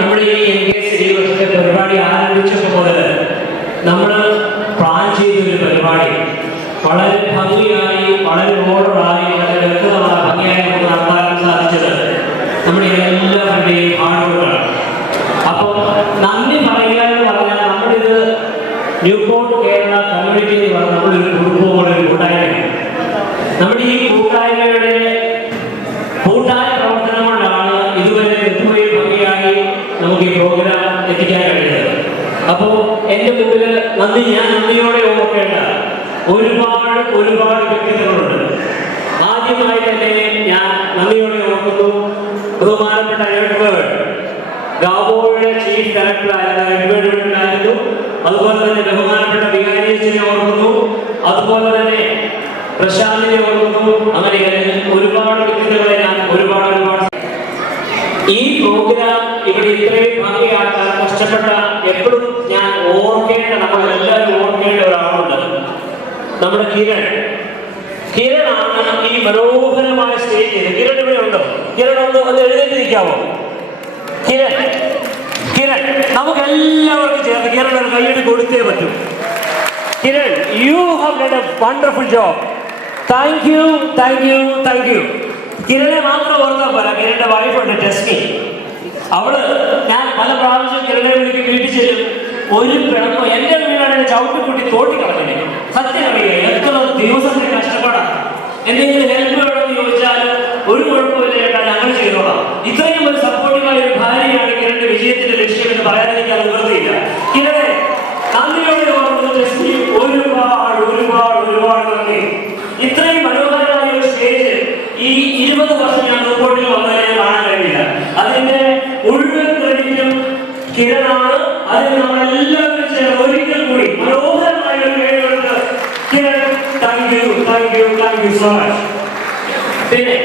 നമ്മൾ ഈ ഈ വർഷത്തെ പരിപാടി ആരംഭിച്ചപ്പോൾ മുതൽ നമ്മൾ പ്ലാൻ ചെയ്തൊരു പരിപാടി വളരെ ഭംഗിയായി, വളരെ ഓർഡറായി, വളരെ വ്യക്തമായ ഭംഗിയായി നമുക്ക് നടത്താൻ സാധിച്ചത് നമ്മുടെ എല്ലാവരുടെയും ഹാർഡ് വർക്കാണ്. അപ്പോൾ നന്ദി പറയുക എന്ന് പറഞ്ഞാൽ നമ്മളിത് ന്യൂപോർട്ട് കേരള കമ്മ്യൂണിറ്റി എന്ന് പറഞ്ഞാൽ നമ്മളൊരു കുടുംബമാണ്, ഒരു കൂട്ടായ്മയാണ്. നമ്മുടെ ഈ കൂട്ടായ്മയുടെ കൂട്ടായ പ്രവർത്തനം കൊണ്ടാണ് ഇതുവരെ എത്രയും ഭംഗിയായി നമുക്ക് ഈ പ്രോഗ്രാം എത്തിക്കാൻ കഴിയുന്നത്. അപ്പോൾ എൻ്റെ മുമ്പിൽ ഞാൻ നന്ദിയോടെ ഓർക്കേണ്ട ഒരുപാട് വ്യക്തികളുണ്ട്. ആദ്യമായി തന്നെ ഞാൻ നന്ദിയോടെ ഓർക്കുന്നു ബഹുമാനപ്പെട്ട എഡ്വേർഡ്, ഗാവോയുടെ ചീഫ് കളക്ടറായിരുന്ന എഡ്വേർഡ് ഉണ്ടായിരുന്നു. അതുപോലെ തന്നെ ബഹുമാനപ്പെട്ട വികാരിയച്ഛനെ ഓർക്കുന്നു, അതുപോലെ തന്നെ പ്രശാന്തിനെ ഓർക്കുന്നു. അങ്ങനെ ഒരുപാട് വ്യക്തികളെ ഞാൻ ഒരുപാട് ഈ പ്രോഗ്രാം ഇവിടെ ഇത്രയും ഭംഗിയാക്കാൻ കഷ്ടപ്പെട്ട എപ്പോഴും ഞാൻ ഓർക്കേണ്ട, നമ്മളെല്ലാവരും ഓർക്കേണ്ട ഒരാളുണ്ട്, നമ്മുടെ കിരണാണ് ഈ മനോഹരമായ സ്റ്റേജിൽ. കിരൺ ഇവിടെ ഉണ്ടോ? കിരൺ ഒന്ന് എഴുന്നേറ്റിരിക്കാവോ? കിരൺ നമുക്ക് എല്ലാവർക്കും ചേർന്ന് കിരൺ ഒരു കൈയ്യടി കൊടുത്തേ പറ്റും. Kiran, you have done a wonderful job. Thank you. കിരणे മാത്രം ഓർത്താൽ പോരാ, കിരണിന്റെ വൈഫുണ്ട് ടെസ്മി. അവള് ഞാൻ പല പ്രാവശ്യം കിരणे വിളിക്ക് വീട്ടിൽ ചെല്ലും. ഒരു പിണക്കോ എന്റെ വീടാണ് ചവിട്ടിക്കുട്ടി തോട്ടിക്കളഞ്ഞേ. സത്യം അറിയുക എത്ര ദിവസത്തെ കഷ്ടപ്പാടാണ്. എന്തെങ്കിലും ഹെൽപ്പ് വേണമെന്ന് ചോദിച്ചാലും ഒരു കുഴപ്പമില്ല ചേട്ടാ, ഞങ്ങൾ ചെയ്തോളാം. ഇത്രയും ഒരു സപ്പോർട്ടീവായ ഒരു ഭാര്യയാണ് കിരണിന്റെ വിജയത്തിന്റെ ലക്ഷ്യം എന്ന് പറയാതിരിക്കാൻ നിവൃത്തിയില്ല. കിരणे നന്ദിയോടെ ഓർക്കുന്നത് ടെസ്മി ഒരുപാട് നന്ദി. ഇത്രയും മനോഹരമായ ഒരു സ്റ്റേജ് ഈ 20 വർഷം ഞാൻ റിപ്പോർട്ടിൽ വന്നതിനെ കാണാൻ കഴിയില്ല. അതിന്റെ മുഴുവൻ ക്രെഡിറ്റും കിരണാണ്. അതിന് നമ്മളെല്ലാവരും ചേർന്ന് ഒരിക്കൽ കൂടി മനോഹരമായ ഒരു പേരുണ്ട്. Kiran, thank you so much. പിന്നെ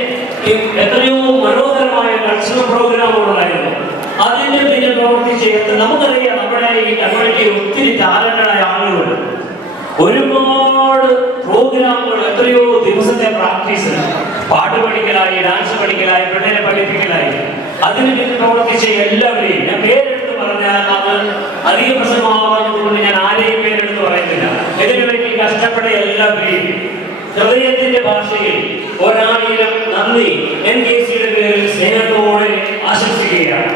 എത്രയോ മനോഹരമായ കൾച്ചറൽ പ്രോഗ്രാമുകളായിരുന്നു. അതിന്റെ പിന്നെ പ്രവർത്തിച്ച് നമുക്കറിയാം നമ്മുടെ ഈ കമ്മ്യൂണിറ്റി ഒത്തിരി ടാലന്റഡായ ആളുകളുണ്ട്. ഒരുപാട് പ്രോഗ്രാമുകൾ, എത്രയോ ദിവസത്തെ പ്രാക്ടീസ്, പാട്ട് പഠിക്കലായി, ഡാൻസ് പഠിക്കലായി, പെണ്ണിനെ പഠിപ്പിക്കലായി, അതിന് പിന്നെ പ്രവർത്തിച്ച എല്ലാവരെയും ഞാൻ പേരെടുത്ത് പറഞ്ഞാൽ അത് അധിക പ്രസംഗമാകുന്നതുകൊണ്ട് ഞാൻ ആരെയും പേരെടുത്ത് പറയുന്നില്ല. ഇതിനു വേണ്ടി കഷ്ടപ്പെട്ട എല്ലാവരെയും ഹൃദയത്തിന്റെ ഭാഷയിൽ 1000 നന്ദി NKCയുടെ പേരിൽ സ്നേഹത്തോടെ ആശംസിക്കുകയാണ്.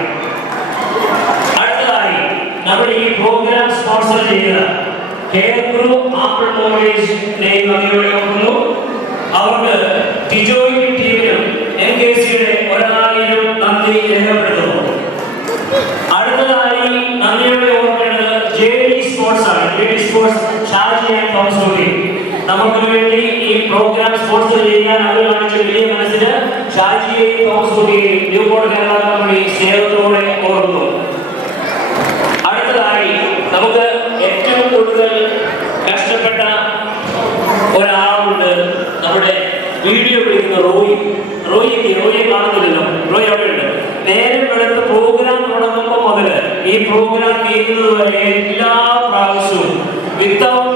അടുത്തതായി നമ്മുടെ ഈ പ്രോഗ്രാം സ്പോൺസർ ചെയ്ത കേരള ആപ്പിൾ മോഡേഴ്സിനെ നന്ദിയോടെ ഓർക്കുന്നു. അവർക്ക് ടിജോയും ടീമിനും NKCയുടെ 1000 നന്ദി രേഖപ്പെടുത്തുന്നു. അടുത്തതായി നന്ദിയോടെ ഓർക്കേണ്ടത് JD സ്പോർട്സ് ആണ്. JD sports Shaji and Thomas കുട്ടി നമുക്ക് വേണ്ടി ഈ പ്രോഗ്രാം സ്പോൺസർ ചെയ്യാൻ അവർ കാണിച്ച വലിയ മനസ്സിന് ഷാജിയെയും തോമസ് കുട്ടിയെയും ന്യൂപോർട്ട് കേരള കമ്പനി സ്നേഹത്തോടെ ഓർക്കുന്നു. അടുത്തതായി നമുക്ക് ഏറ്റവും കൂടുതൽ കഷ്ടപ്പെട്ട ഒരാളുണ്ട്, നമ്മുടെ വീഡിയോ പിടിക്കുന്ന റോയിയെ കാണുന്നില്ലല്ലോ. റോയി അവിടെ ഉണ്ട്. നേരെ വെളുത്ത് പ്രോഗ്രാം തുടങ്ങുമ്പോൾ മുതൽ ഈ പ്രോഗ്രാം തീരുന്നത് വരെ എല്ലാ പ്രാവശ്യവും വിത്തൗട്ട്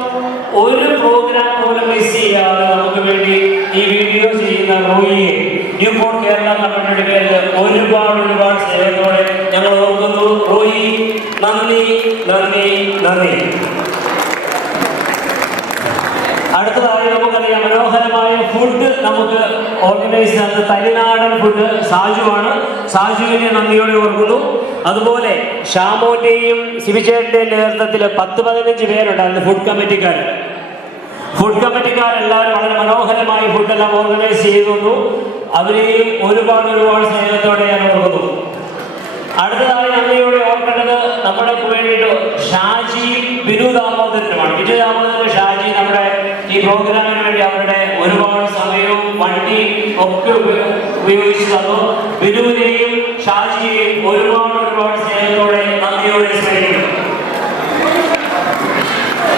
ഒരു പ്രോഗ്രാം പോലും മിസ് ചെയ്യാതെ നമുക്ക് വേണ്ടി ഈ വീഡിയോ ചെയ്യുന്ന റോയിയെ ന്യൂപോർട്ട് കേരള കമ്പനിയുടെ പേരിൽ ഒരുപാട് സ്നേഹത്തോടെ ഞങ്ങൾ ഓർക്കുന്നു. റോയി, നന്ദി. അടുത്തതായി നമുക്കറിയാം മനോഹരമായ ഫുഡ് നമുക്ക് ഓർഗനൈസ് ചെയ്യുന്ന തനിനാടൻ ഫുഡ് സാജുവാണ്. സാജുവിനെ നന്ദിയോടെ ഓർക്കുന്നു. അതുപോലെ ഷാമോന്റെയും സിബിചേട്ടന്റെയും നേതൃത്വത്തിൽ 10-15 പേരുണ്ടായിരുന്നു ഫുഡ് കമ്മിറ്റിക്കാരെല്ലാവരും വളരെ മനോഹരമായി ഫുഡെല്ലാം ഓർഗനൈസ് ചെയ്തു. അവരെയും ഒരുപാട് സ്നേഹത്തോടെ ഞാൻ ഓർക്കുന്നു. അടുത്തതായി നന്ദിയോടെ ഓർക്കേണ്ടത് നമ്മുടെ വേണ്ടിയിട്ട് ഷാജി ബിനു ദാമോദരനുമാണ്. ബിനു ദാമോദരൻ ഷാജി നമ്മുടെ ഈ പ്രോഗ്രാമിന് വേണ്ടി അവരുടെ ഒരുപാട് സമയവും വണ്ടി ഒക്കെ ഉപയോഗിച്ച് തന്നു. ബിനുവിനെയും ഷാജിയെയും ഒരുപാട് സ്നേഹത്തോടെ നന്ദിയോടെ സ്മരിക്കുന്നു.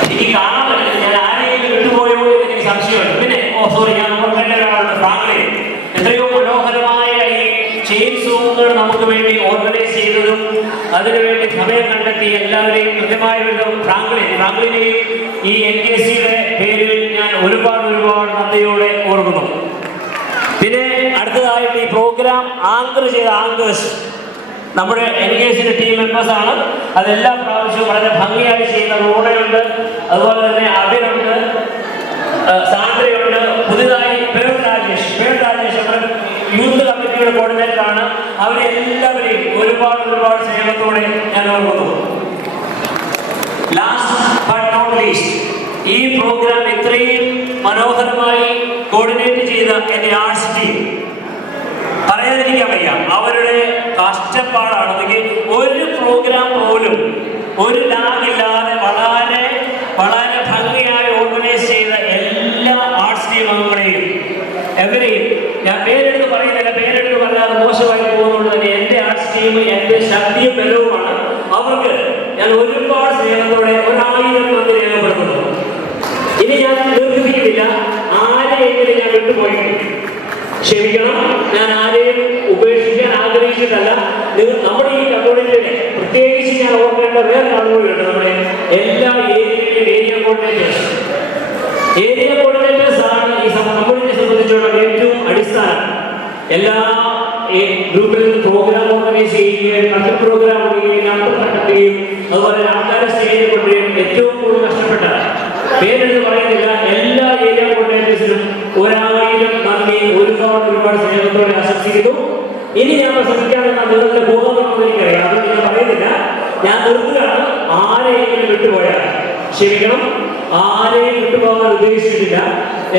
എനിക്ക് കാണാൻ പറ്റില്ല, ഞാൻ ആരെങ്കിലും വിട്ടുപോയോ എന്ന് എനിക്ക് സംശയമുണ്ട്. പിന്നെ ഞാൻ ഓർക്കേണ്ട ഒരാളുണ്ട്, ഫ്രാങ്ക്ലിൻ. എത്രയോ മനോഹരമായ ഈ ചെയിൻ സോങ്ങുകൾ നമുക്ക് വേണ്ടി ഓർഗനൈസ് ചെയ്തതും അതിനുവേണ്ടി സമയം കണ്ടെത്തി എല്ലാവരെയും കൃത്യമായ വിധം ഫ്രാങ്ക്ലിനെയും ഈ NKCയുടെ പേരിൽ ഞാൻ ഒരുപാട് നന്ദിയോടെ ഓർക്കുന്നു. പിന്നെ അടുത്തതായിട്ട് ഈ പ്രോഗ്രാം ആങ്കർ ചെയ്ത ആങ്കേഴ്സ് നമ്മുടെ NKCയുടെ ടീം മെമ്പേഴ്സ് ആണ്. അതെല്ലാ പ്രാവശ്യവും വളരെ ഭംഗിയായി ചെയ്യുന്ന റോഡയുണ്ട്, അതുപോലെ തന്നെ അഭിനുണ്ട്, സാന്ദ്രയുണ്ട്, പുതിയതായി പേർ രാജേഷ് നമ്മുടെ യൂത്ത് കമ്മിറ്റിയുടെ കോർഡിനേറ്റർ ആണ്. അവരെല്ലാവരെയും ഒരുപാട് സ്നേഹത്തോടെ ഞാൻ ഓർക്കുന്നു. ലാസ്റ്റ് ബട്ട് നോട്ട് ലീസ്റ്റ്, ഈ പ്രോഗ്രാം ഇത്രയും മനോഹരമായി കോർഡിനേറ്റ് ചെയ്ത എൻ്റെ ആർട്സ് ടീം പറയാതിരിക്കാൻ വയ്യ. അവരുടെ കഷ്ടപ്പാടാണ്. ഒരു പ്രോഗ്രാം പോലും ഒരു ലാഗില്ലാതെ വളരെ ഭംഗിയായി ഓർഗനൈസ് ചെയ്ത എല്ലാ ആർട്സ് ടീം അംഗങ്ങളെയും എവരെയും ഞാൻ പേരെടുത്ത് പറയുന്നില്ല, പേരെടുത്ത് പറയാതെ മോശമായി പോകുന്നത് തന്നെ എൻ്റെ ആർട്സ് ടീം എൻ്റെ ശക്തിയും ബലവുമാണ്. അവർക്ക് ഞാൻ ഒരുപാട് സ്നേഹത്തോടെ 1000 നന്ദി രേഖപ്പെടുത്തുന്നു. ഇനി ഞാൻ ദീർഘിപ്പിക്കുന്നില്ല. ആരെയെങ്കിലും ഞാൻ വിട്ടുപോയി ക്ഷമിക്കണം. ഞാൻ ആരെയും ഉപേക്ഷിക്കാൻ ആഗ്രഹിച്ചിട്ടല്ല. നമ്മുടെ ഈ കമ്മ്യൂണിറ്റിയിലെ പ്രത്യേകിച്ച് ഞാൻ ഓർക്കേണ്ട വേറെ ആളുകളുണ്ട്. നമ്മുടെ എല്ലാ ഏരിയയിലെയും ഏരിയ കോർഡിനേറ്റേഴ്സ് ആണ് ഈ കമ്മ്യൂണിറ്റിയെ സംബന്ധിച്ചുള്ള ഏറ്റവും അടിസ്ഥാനം. എല്ലാ ഗ്രൂപ്പിൽ പ്രോഗ്രാം ഓർഗനൈസ് ചെയ്യുകയും കണ്ടക്ട് പ്രോഗ്രാം ഇടുകയും നമ്പർ കണ്ടെത്തുകയും അതുപോലെ ആൾക്കാരെ സ്റ്റേജിൽ കൊണ്ടുവരികയും ഏറ്റവും കൂടുതൽ കഷ്ടപ്പെട്ട പേരെന്ന് പറയുന്നില്ല എല്ലാ ഏരിയ കോർഡിനേറ്റേഴ്സിനും 1000 നന്ദി ഒരുപാട് സ്നേഹത്തോടെ ആശംസിക്കുന്നു. ഇനി ഞാൻ പ്രസംഗിക്കാമെന്ന നിങ്ങളുടെ ബോധമെന്ന് എനിക്കറിയാം. അത് ഞാൻ പറയുന്നില്ല. ഞാൻ നിർത്തുകയാണ്. ആരെയെങ്കിലും വിട്ടുപോയാൽ ക്ഷമിക്കണം. ആരെയും വിട്ടുപോകാൻ ഉദ്ദേശിച്ചിട്ടില്ല.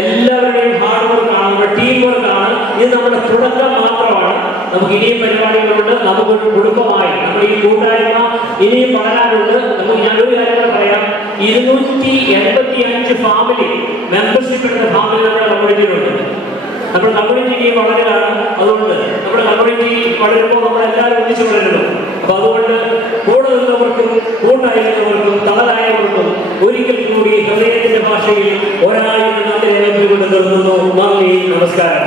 എല്ലാവരുടെയും ഹാർഡ് വർക്കാണ്, നമ്മുടെ ടീം വർക്കാണ്. ഇത് നമ്മുടെ തുടക്കം മാത്രമാണ്. നമുക്ക് ഇനിയും പരിപാടികളുണ്ട്. നമുക്കൊരു കുടുംബമായി നമ്മുടെ ഈ കൂട്ടായ്മ ഇനിയും വളരാനുണ്ട്. ഞാനൊരു കാര്യം പറയാം. 285 ഫാമിലി മെമ്പർഷിപ്പ് എടുത്ത ഫാമിലി നമ്മുടെ കമ്മ്യൂണിറ്റിയിലുണ്ട്. നമ്മുടെ കമ്മ്യൂണിറ്റി ഇനിയും വളരുകയാണ്. അതുകൊണ്ട് നമ്മുടെ കമ്മ്യൂണിറ്റി വളരുമ്പോൾ നമ്മളെല്ലാവരും ഒന്നിച്ചു വളരുന്നു. അപ്പൊ അതുകൊണ്ട് കൂടെ നിന്നവർക്കും കൂട്ടായിരുന്നവർക്കും തളരായവർക്കും ഒരിക്കൽ കൂടി ഹൃദയത്തിന്റെ ഭാഷയിൽ 1000 നന്ദി രേഖപ്പെടുത്തി നിർത്തുന്നു. നന്ദി, നമസ്കാരം.